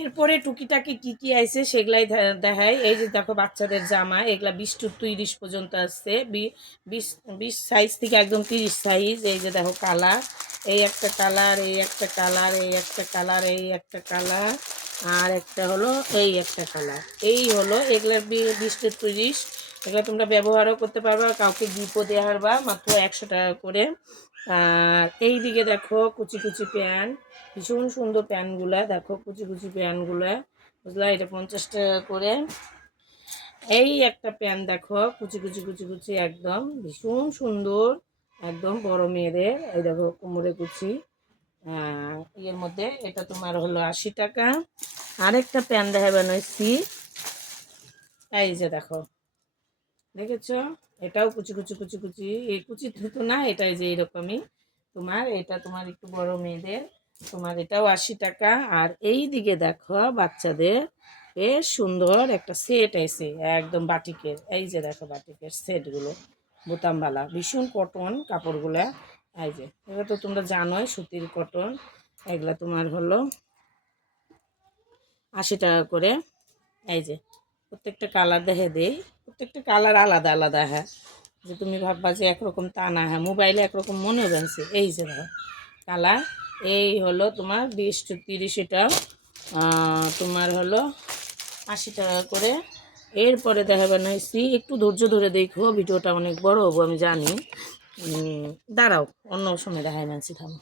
এরপরে টুকিটাকি কি কি আইছে সেগুলাই দেখাই। এই যে দেখো বাচ্চাদের জামা, এগুলা 20 to 30 পর্যন্ত আসছে, 20 সাইজ থেকে একদম 30 সাইজ। এই যে দেখো কালার, এই একটা কালার, এই একটা কালার, এই একটা কালার, এই একটা কালার, আর একটা হলো এই একটা কালার। এই হলো এগুলার 20 to 30। এগুলো তোমরা ব্যবহারও করতে পারবা, কাউকে গিফটও দেওয়া পারবা মাত্র 100 টাকা করে। আর এই দিকে দেখো কুচি কুচি প্যান্ট, ভীষণ সুন্দর প্যান্টগুলা, দেখো কুচি কুচি প্যান্টগুলা, বুঝলা, এটা 50 টাকা করে। এই একটা প্যান্ট দেখো কুচি কুচি কুচি কুচি, একদম ভীষণ সুন্দর, একদম বড় মেয়েদের। এই দেখো কোমরে কুচি, ইয়ের মধ্যে, এটা তোমার হলো 80 টাকা। আরেকটা প্যান্ট দেখা বানাইছি, এই যে দেখো, দেখেছো, এটাও কুচি কুচি কুচি কুচি, এই কুচি তো না, এটা এই যে এরকমই তোমার, এটা তোমার একটু বড় মেয়েদের, তোমার এটাও 80 টাকা। আর এই দিকে দেখো বাচ্চাদের বেশ সুন্দর একটা সেট আছে, একদম বাটিকের, এই যে দেখো বাটিকের সেটগুলো, বোতামওয়ালা, ভীষণ কটন কাপড়গুলা। এই যে এগুলো তো তোমরা জানোই সুতির কটন। এগুলা তোমার হলো 80 টাকা করে। এই যে প্রত্যেকটা কালার দেখে দেই, প্রত্যেকটা কালার আলাদা আলাদা, হ্যাঁ, যে তুমি ভাববা যে একরকম তা না, হ্যাঁ, মোবাইলে একরকম মনে জানছে। এই যে দেখো কালার, এই হলো তোমার 20 to 30, এটা তোমার হলো 80 টাকা করে। এরপরে দেখা বানাইছি, একটু ধৈর্য ধরে দেখো, ভিডিওটা অনেক বড় হবো আমি জানি, দাঁড়াও, অন্য সময় দেখাই মানছি, থামো।